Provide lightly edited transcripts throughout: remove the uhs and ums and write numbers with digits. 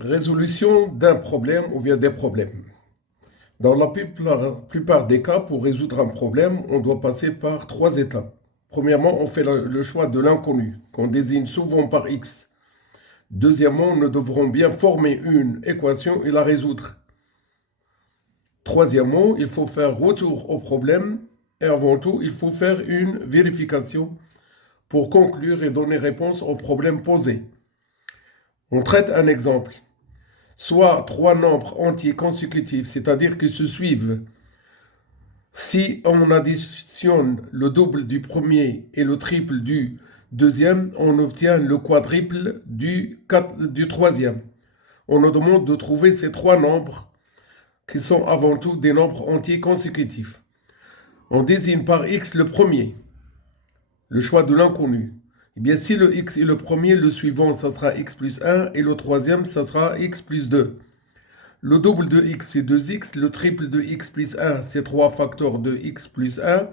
Résolution d'un problème ou bien des problèmes. Dans la plupart des cas, pour résoudre un problème, on doit passer par trois étapes. Premièrement, on fait le choix de l'inconnu, qu'on désigne souvent par X. Deuxièmement, nous devrons bien former une équation et la résoudre. Troisièmement, il faut faire retour au problème et avant tout, il faut faire une vérification pour conclure et donner réponse au problème posé. On traite un exemple. Soit trois nombres entiers consécutifs, c'est-à-dire qu'ils se suivent. Si on additionne le double du premier et le triple du deuxième, on obtient le quadruple du troisième. On nous demande de trouver ces trois nombres qui sont avant tout des nombres entiers consécutifs. On désigne par x le premier, le choix de l'inconnu. Eh bien, si le x est le premier, le suivant, ça sera x plus 1 et le troisième, ça sera x plus 2. Le double de x, c'est 2x. Le triple de x plus 1, c'est 3 facteurs de x plus 1.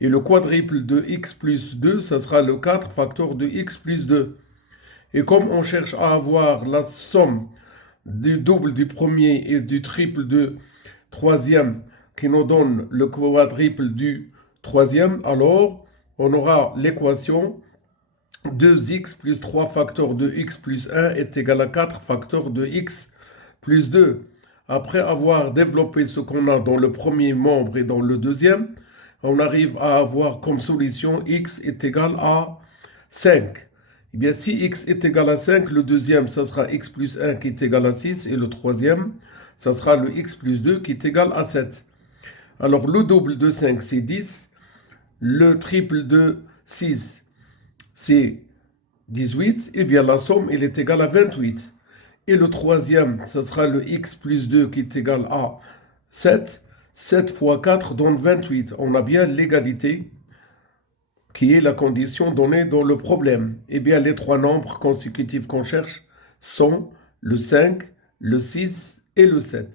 Et le quadruple de x plus 2, ça sera le 4 facteurs de x plus 2. Et comme on cherche à avoir la somme du double du premier et du triple du troisième qui nous donne le quadruple du troisième, alors on aura l'équation 2x plus 3 facteurs de x plus 1 est égal à 4 facteurs de x plus 2. Après avoir développé ce qu'on a dans le premier membre et dans le deuxième, on arrive à avoir comme solution x est égal à 5. Eh bien, si x est égal à 5, le deuxième, ça sera x plus 1 qui est égal à 6, et le troisième, ça sera le x plus 2 qui est égal à 7. Alors, le double de 5, c'est 10. Le triple de 6, c'est 18. Eh bien, la somme, elle est égale à 28. Et le troisième, ce sera le x plus 2 qui est égal à 7. 7 fois 4 donne 28. On a bien l'égalité qui est la condition donnée dans le problème. Eh bien, les trois nombres consécutifs qu'on cherche sont le 5, le 6 et le 7.